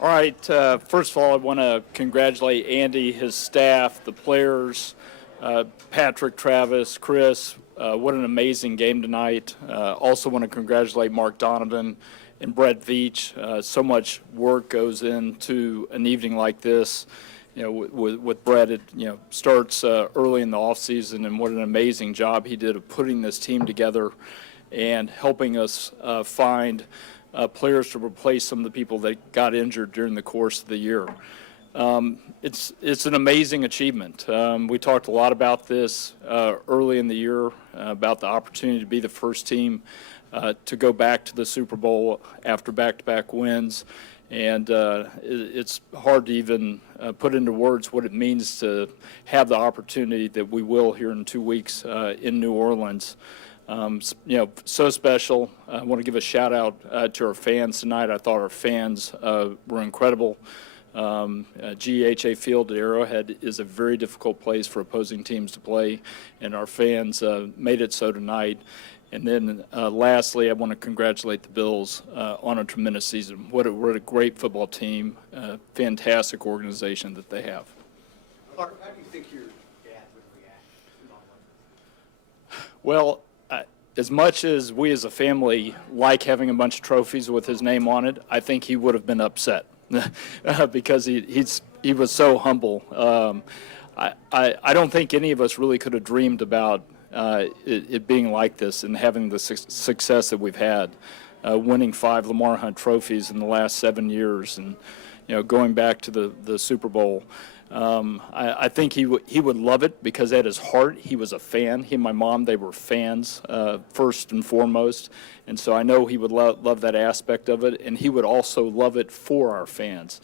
All right. First of all, I want to congratulate Andy, his staff, the players, Patrick, Travis, Chris. What an amazing game tonight. Also want to congratulate Mark Donovan and Brett Veach. So much work goes into an evening like this. You know, with Brett, it starts early in the off season, and what an amazing job he did of putting this team together and helping us find players to replace some of the people that got injured during the course of the year. It's an amazing achievement. We talked a lot about this early in the year about the opportunity to be the first team to go back to the Super Bowl after back-to-back wins, and it's hard to even put into words what it means to have the opportunity that we will here in 2 weeks in New Orleans. So special. I want to give a shout out to our fans tonight. I thought our fans were incredible. GEHA Field at Arrowhead is a very difficult place for opposing teams to play, and our fans made it so tonight. And then lastly, I want to congratulate the Bills on a tremendous season. What a great football team, fantastic organization that they have. Clark, how do you think your dad would react? Well, as much as we as a family like having a bunch of trophies with his name on it, I think he would have been upset because he was so humble. I don't think any of us really could have dreamed about it being like this and having the success that we've had, winning 5 Lamar Hunt trophies in the last 7 years, and going back to the Super Bowl. I think he would love it because at his heart he was a fan. He and my mom, they were fans first and foremost, and so I know he would love that aspect of it, and he would also love it for our fans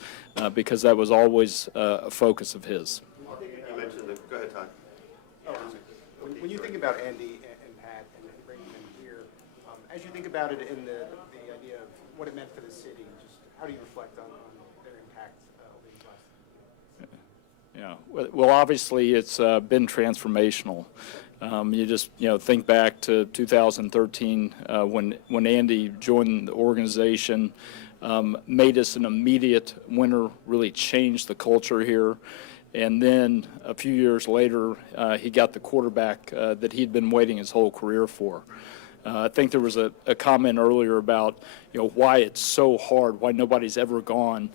because that was always a focus of his. You mentioned the. Go ahead, Todd. When you think about Andy and Pat and bringing them here, as you think about it in the idea of what it meant for the city, just how do you reflect on their impact over these last? Yeah, well, obviously it's been transformational. You just think back to 2013 when Andy joined the organization, made us an immediate winner, really changed the culture here. And then a few years later, he got the quarterback that he'd been waiting his whole career for. I think there was a comment earlier about why it's so hard, why nobody's ever gone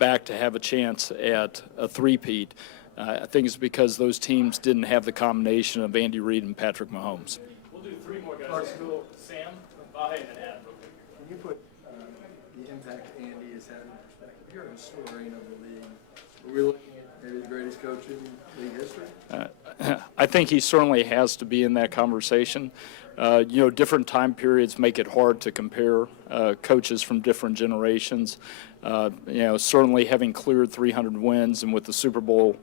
back to have a chance at a three-peat. I think it's because those teams didn't have the combination of Andy Reid and Patrick Mahomes. We'll do 3 more guys. Cool. Sam, Vahe, and Adam. Can you put the impact Andy has had in perspective? You're a historian of the league. Are we looking at maybe the greatest coach in league history? I think he certainly has to be in that conversation. Different time periods make it hard to compare coaches from different generations. Certainly having cleared 300 wins and with the Super Bowl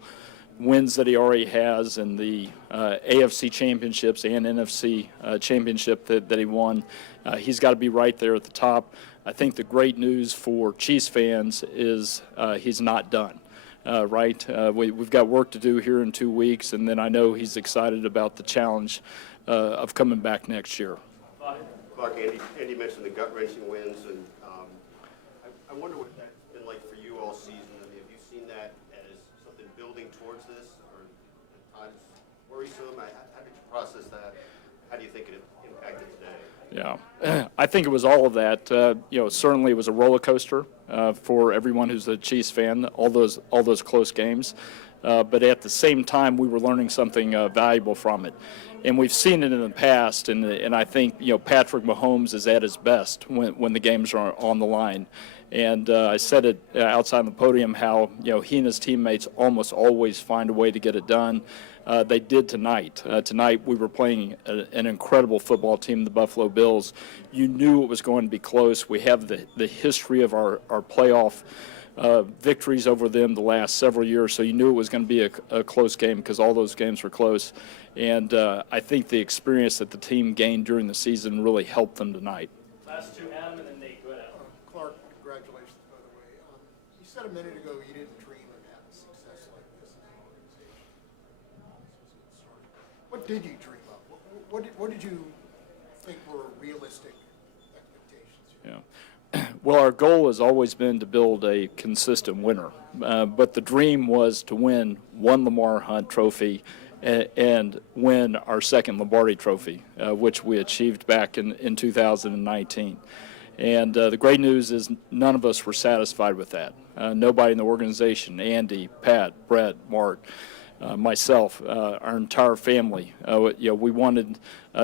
wins that he already has and the AFC championships and NFC championship that he won, he's got to be right there at the top. I think the great news for Chiefs fans is he's not done. Right? We've got work to do here in 2 weeks, and then I know he's excited about the challenge of coming back next year. Clark, Andy mentioned the gut-wrenching wins, and I wonder what that's been like for you all season. I mean, have you seen that as something building towards this, or at times worrisome? How did you process that? How do you think it impacted today? Yeah, I think it was all of that. Certainly it was a roller coaster for everyone who's a Chiefs fan. All those close games, but at the same time, we were learning something valuable from it, and we've seen it in the past. And I think Patrick Mahomes is at his best when the games are on the line. And I said it outside the podium how he and his teammates almost always find a way to get it done. They did tonight. Tonight we were playing an incredible football team, the Buffalo Bills. You knew it was going to be close. We have the history of our playoff victories over them the last several years, so you knew it was going to be a close game because all those games were close. And I think the experience that the team gained during the season really helped them tonight. Last 2, Adam, and then Nate. Go ahead, Adam. Clark, congratulations, by the way. You said a minute ago you didn't dream of having success like this as an organization. What did you dream of? What did you think were realistic expectations? Yeah. Well, our goal has always been to build a consistent winner, but the dream was to win one Lamar Hunt Trophy and win our second Lombardi Trophy, which we achieved back in 2019. And the great news is none of us were satisfied with that. Nobody in the organization, Andy, Pat, Brett, Mark, myself, our entire family, we wanted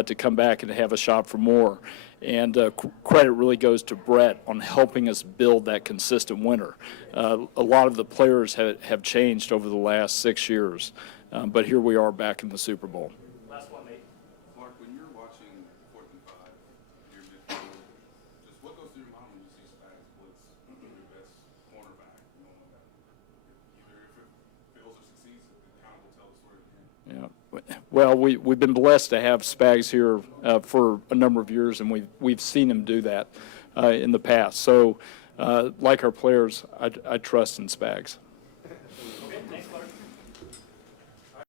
to come back and have a shot for more. And credit really goes to Brett on helping us build that consistent winner. A lot of the players have changed over the last 6 years, but here we are back in the Super Bowl. Last one, Nate. Mark, when you're watching 4th and 5, your midfield, just what goes through your mind when you see Spags blitz your best cornerback, knowing that either if it fails or succeeds, it kind of will tell the story again? Yeah. Well, we've been blessed to have Spags here for a number of years, and we've seen him do that in the past. So, like our players, I trust in Spags.